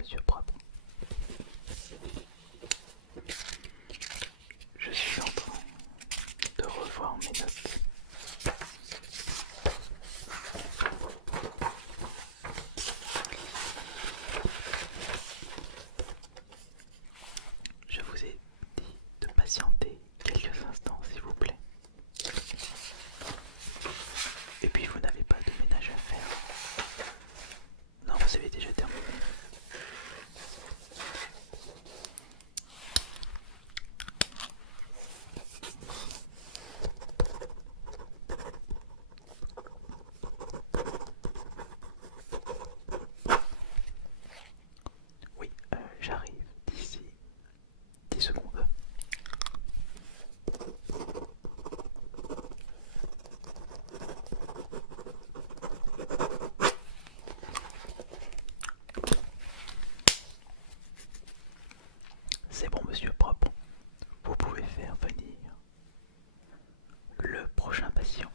monsieur Propre. Je suis en train de revoir mes notes. Je vous ai dit de patienter quelques instants, s'il vous plaît. Et puis vous n'avez pas de ménage à faire. Non, vous avez déjà terminé. Oui, j'arrive d'ici 10 secondes. C'est bon, monsieur Propre. Vous pouvez faire venir le prochain patient.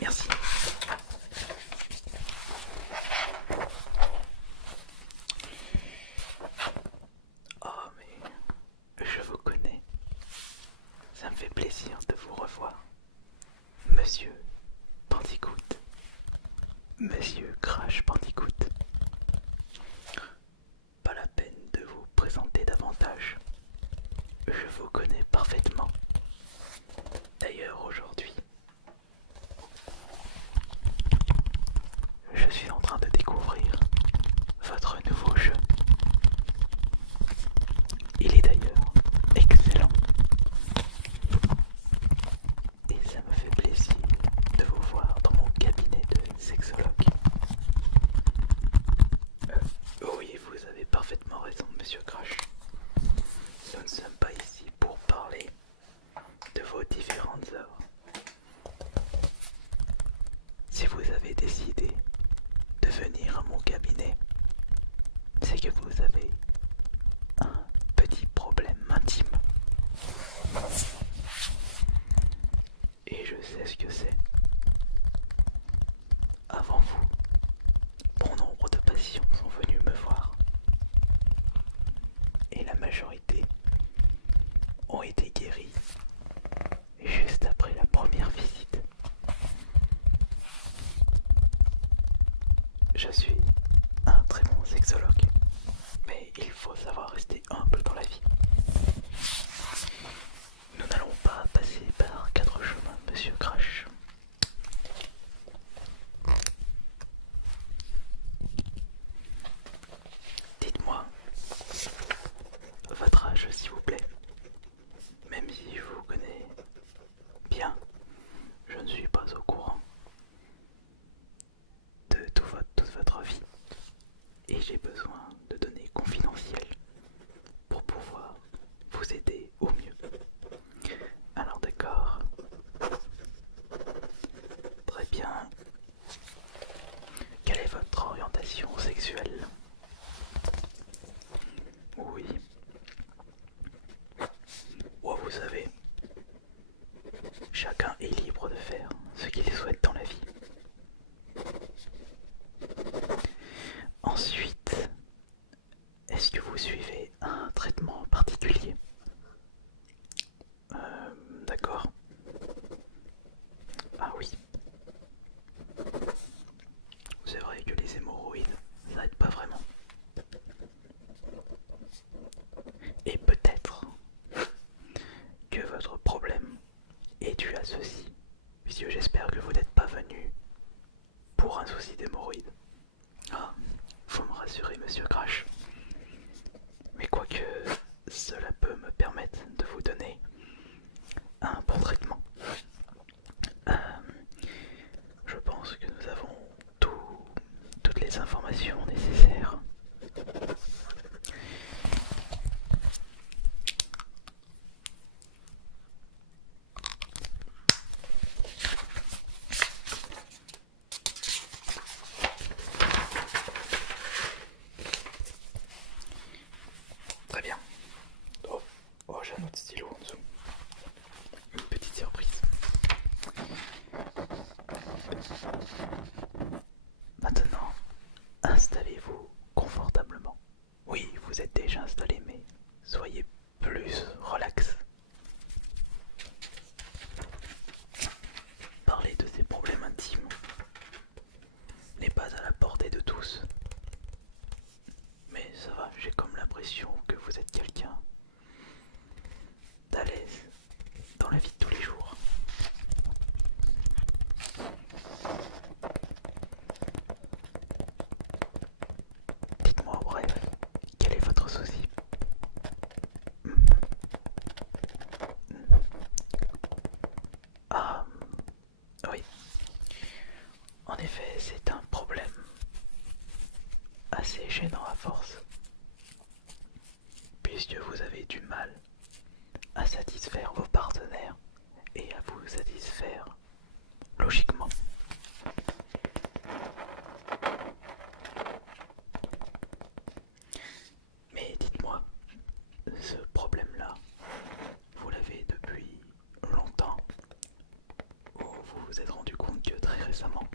Merci. Oh, mais je vous connais. Ça me fait plaisir de vous revoir. Monsieur Bandicoot. Monsieur Crash Bandicoot. Pas la peine de vous présenter davantage. Je vous connais parfaitement. D'ailleurs, aujourd'hui, je suis en train de découvrir votre nouveau jeu. Il est d'ailleurs excellent. Et ça me fait plaisir de vous voir dans mon cabinet de sexologue. Oui, vous avez parfaitement raison, monsieur Crash. Nous ne sommes pas ici pour parler de vos différentes œuvres. Si vous avez décidé de venir à mon cabinet, c'est que vous avez un petit problème intime. Et je sais ce que c'est. Avant vous, bon nombre de patients sont venus me voir. Et la majorité ont été guéris juste après la première visite. Je suis un très bon sexologue, mais il faut savoir rester humble dans la vie. Nous n'allons pas passer par 4 chemins, monsieur Crash. Dites-moi votre âge, s'il vous plaît. Même si je vous connais bien, je ne suis pas au courant de toute votre vie. Et j'ai besoin de données confidentielles pour pouvoir vous aider au mieux. Alors d'accord. Très bien. Quelle est votre orientation sexuelle? Oui. Oh, vous savez, chacun est libre de faire ce qu'il souhaite dans la vie. Ensuite, est-ce que vous suivez un traitement particulier? D'accord. Ah oui. C'est vrai que les hémorroïdes, ça aide pas vraiment. Et peut-être que votre problème est dû à ceci, puisque j'espère que vous n'êtes pas venu pour un souci d'hémorroïdes. Ah, faut me rassurer, monsieur Crash. Mais quoique cela peut me permettre de vous donner un bon traitement. Je pense que nous avons toutes les informations nécessaires. installer, mais soyez plus relax. Parlez de ces problèmes intimes n'est pas à la portée de tous. Mais ça va, j'ai comme l'impression que vous êtes quelqu'un d'à l'aise dans la vie de tous les jours. Dites-moi en bref, quel est votre souci? Ah, oui. En effet, c'est un problème assez gênant à force, puisque vous avez du mal à satisfaire vos partenaires et à vous satisfaire logiquement. Mais dites-moi, ce problème-là, vous l'avez depuis longtemps ou vous vous êtes rendu compte que très récemment?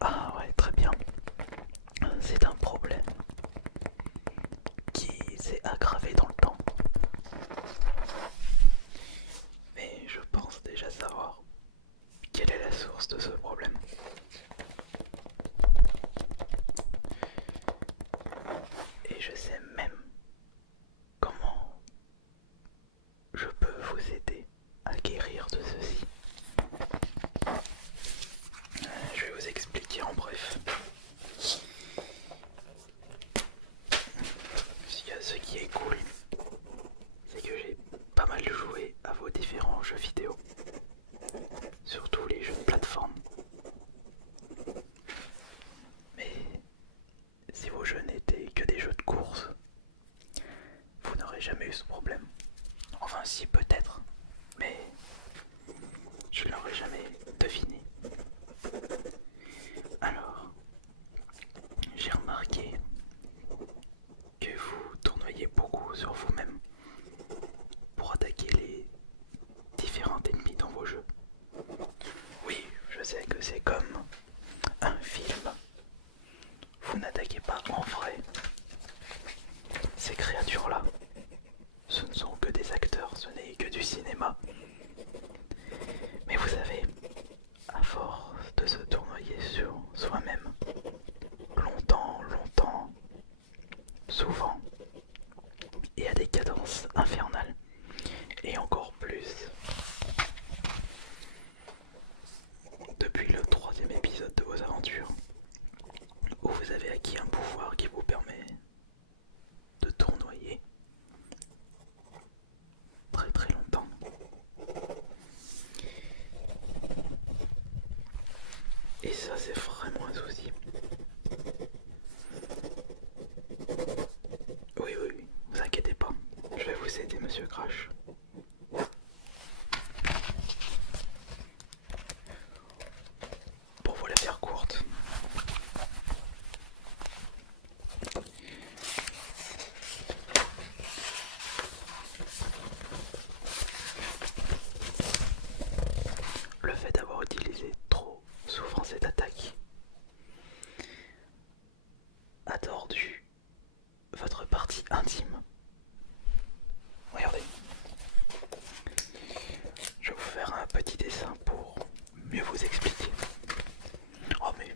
Ah ouais, très bien. C'est un problème qui s'est aggravé dans le temps. Mais je pense déjà savoir quelle est la source de ce problème. Et je sais même comment je peux vous aider à guérir de ceci. Je vais vous expliquer en bref. Ce qui est cool, c'est que j'ai pas mal joué à vos différents jeux vidéo, surtout les jeux de plateforme. Mais si vos jeux n'étaient que des jeux de course, vous n'aurez jamais eu ce problème. Enfin si, peut-être, mais je ne l'aurais jamais deviné. Alors, j'ai remarqué que vous tournoyez beaucoup sur vous-même pour attaquer les différents ennemis dans vos jeux. Oui, je sais que c'est comme un film. Vous n'attaquez pas en vrai ces créatures-là. Ce ne sont que des acteurs, ce n'est que du cinéma. Mais vous savez, à force de se tournoyer sur soi-même, longtemps, souvent, et à des cadences infernales, et encore plus, depuis le 3e épisode de vos aventures, où vous avez acquis un pouvoir qui vous permet de tournoyer très très longtemps. Et ça, c'est vraiment un souci. Oui, vous inquiétez pas, je vais vous aider, monsieur Crash. Pour vous la faire courte, le fait d'avoir utilisé trop souvent cette attaque a tordu votre partie intime. Regardez, je vais vous faire un petit dessin pour mieux vous expliquer. Oh mais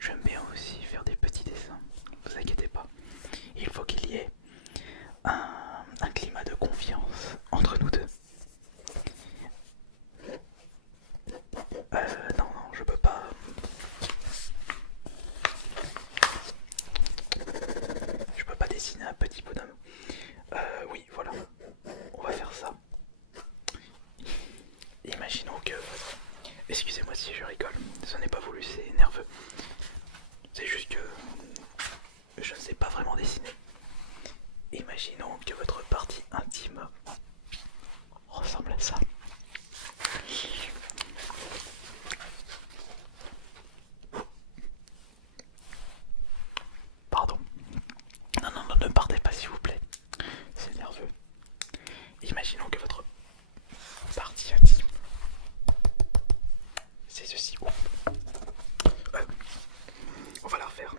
j'aime bien aussi faire des petits dessins, ne vous inquiétez pas. Il faut qu'il y ait un climat de confiance entre nous deux. Non, je peux pas. Je peux pas dessiner un petit bonhomme. Oui, voilà. On va faire ça. Imaginons que... Excusez-moi si je rigole, ce n'est pas voulu, c'est nerveux. C'est juste que... je ne sais pas vraiment dessiner. Imaginons que votre partie intime ressemble à ça. Pardon. Non, ne partez pas s'il vous plaît. C'est nerveux. Imaginons que votre partie intime, c'est ceci. On va la refaire.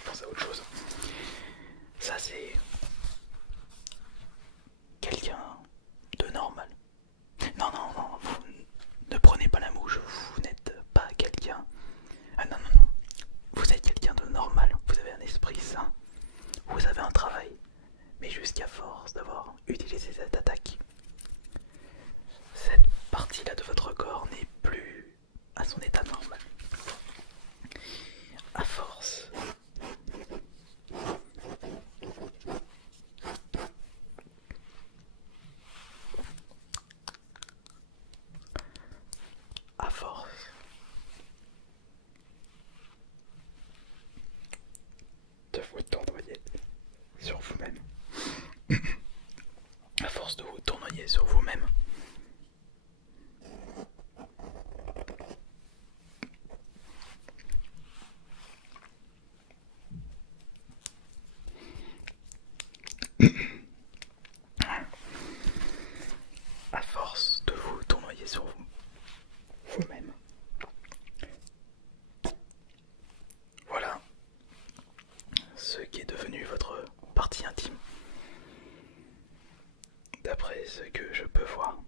penser à autre chose. Ça c'est quelqu'un de normal. Non, non, non, vous ne prenez pas la mouche, vous n'êtes pas quelqu'un. Ah non, non, non. Vous êtes quelqu'un de normal, vous avez un esprit sain, vous avez un travail, mais jusqu'à force d'avoir utilisé cette attaque, cette partie-là de votre corps n'est plus à son état normal. À force. À force de vous tournoyer sur vous-même, à force de vous tournoyer sur vous-même, à force de vous tournoyer sur vous-même, voilà ce qui est devenu votre partie intime, d'après ce que je peux voir.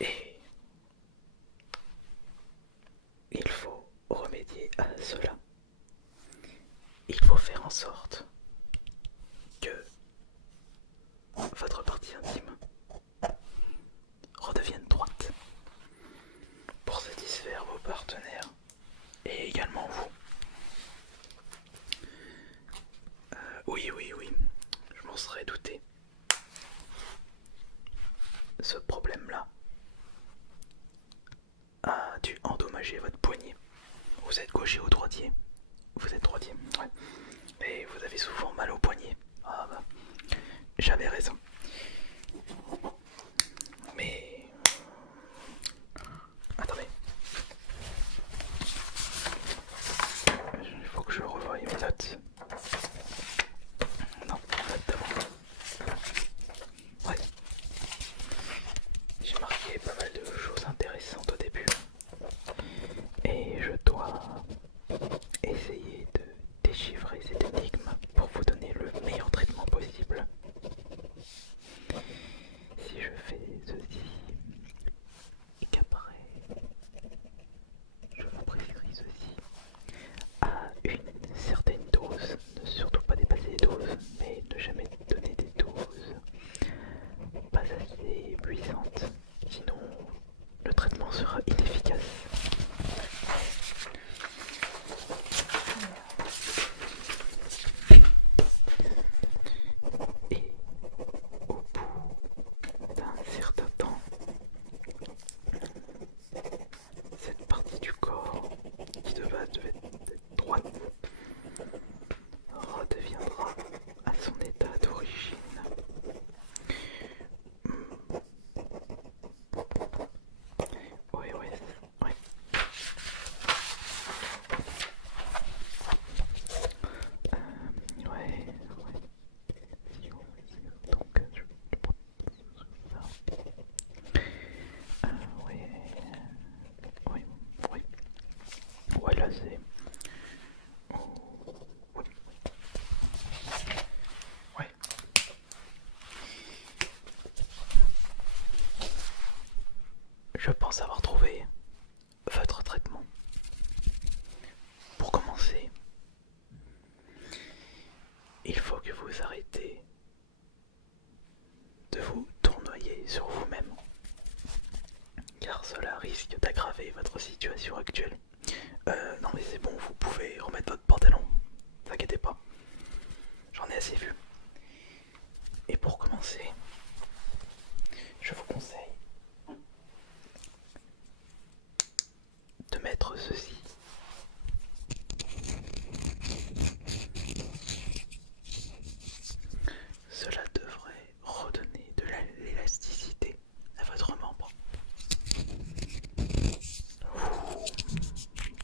Et il faut remédier à cela. Il faut faire en sorte que votre partie intime redevienne droite pour satisfaire vos partenaires et également vous. Oui, oui, oui, je m'en serais douté. Ce problème-là a dû endommager votre poignet. Vous êtes gaucher ou droitier? Vous êtes droitier, ouais. Et vous avez souvent mal au poignet. Ah bah, j'avais raison. Mais... attendez. Il faut que je revoie mes notes. Non, note d'avant. Ouais. J'ai marqué pas mal de choses intéressantes au début. Et je dois essayer de déchiffrer cette énigme pour vous donner le meilleur traitement possible. Si je fais ceci, qu'apparaît, je m'apprêterai ceci à une certaine dose, ne surtout pas dépasser les doses, mais ne jamais donner des doses pas assez puissantes, sinon le traitement sera inefficace. Et au bout d'un certain temps, cette partie du corps qui devait être droite redeviendra à son état d'origine. Oui, oui, oui. Ouais, ouais. Si on fait ça, donc je prends ça. Ouais, oui, oui. Ouais, là c'est... oh, ouais. Ouais. Je pense avoir trouvé votre traitement. Pour commencer, il faut que vous arrêtez de vous tournoyer sur vous-même, car cela risque d'aggraver votre situation actuelle. Non mais c'est bon, vous pouvez remettre votre pantalon, ne vous inquiétez pas, j'en ai assez vu. Et pour commencer, je vous conseille de mettre ceci. Cela devrait redonner de l'élasticité à votre membre. Vous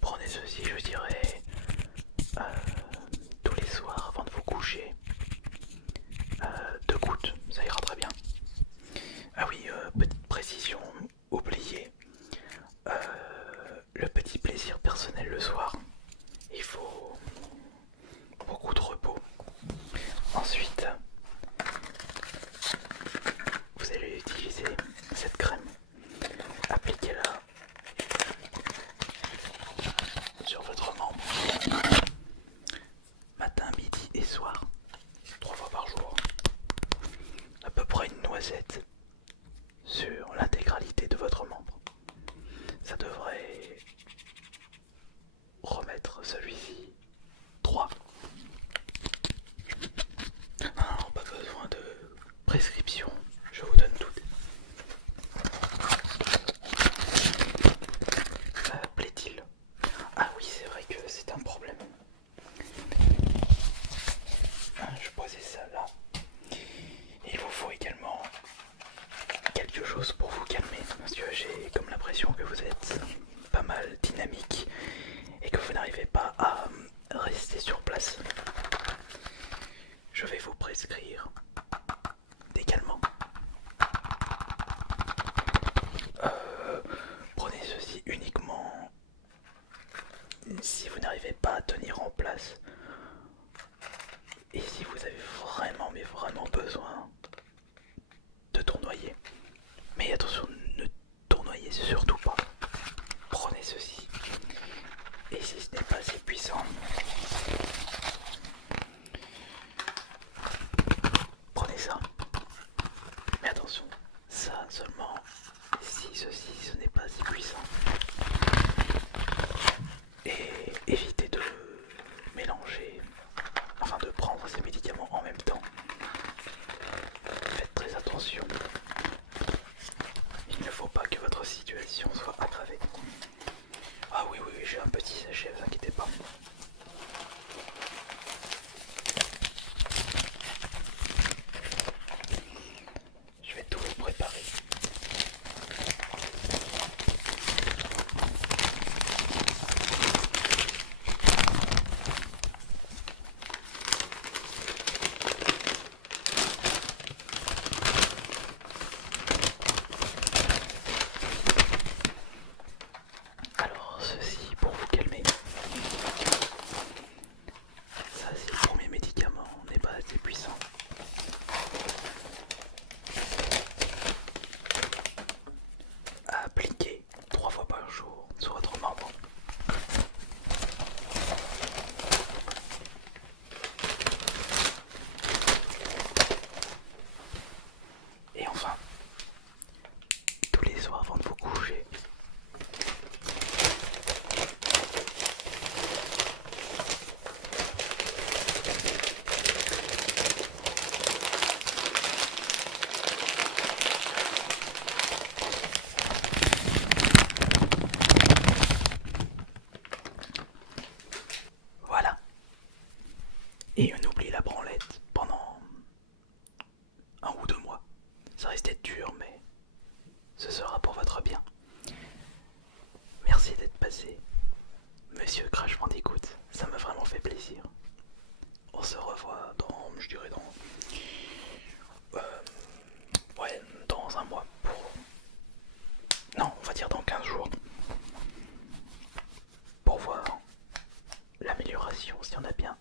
prenez ceci, je dirais, tous les soirs avant de vous coucher. 2 gouttes, ça ira très bien. Ah oui, petite précision oubliée. le petit plaisir personnel le soir. Il faut beaucoup de repos. Ensuite, vous allez utiliser cette crème. Appliquez-la sur votre membre. Matin, midi et soir. 3 fois par jour. À peu près une noisette sur l'intégralité de votre membre. Ça devrait remettre celui-ci 3. Alors pas besoin de prescription, je vous donne tout. Plaît-il? Ah oui, c'est vrai que c'est un problème. Je posais ça là. Il vous faut également quelque chose pour vous calmer, parce que j'ai comme l'impression que vous êtes pas mal dynamique et que vous n'arrivez pas à rester sur place. Je vais vous prescrire des calmants. Prenez ceci uniquement si vous n'arrivez pas à tenir en place et si vous avez vraiment mais vraiment besoin de tournoyer. Mais attention, ne tournoyez surtout pas. Prenez ceci. Et si ce n'est pas assez puissant, prenez ça. Mais attention, ça seulement si ceci ce n'est pas assez puissant. Et évitez de mélanger, enfin de prendre ces médicaments en même temps. Faites très attention. Il ne faut pas que votre situation soit aggravée. Ah oui, oui, j'ai un petit sachet, ne vous inquiétez pas. Je vais tout vous préparer. Alors ceci pour vous calmer. Ça c'est pour mes médicaments, n'est pas assez puissant. À appliquer 3 fois par jour sur votre membre. Et enfin, tous les soirs avant de vous coucher, voilà. Et on oublie la branlette pendant 1 ou 2 mois. Ça risque d'être dur, mais ce sera pour votre bien. Merci d'être passé, Monsieur Crash Bandicoot, ça m'a vraiment fait plaisir. On se revoit dans, je dirais ouais, dans 1 mois pour... Non, on va dire dans 15 jours. Pour voir l'amélioration, s'il y en a bien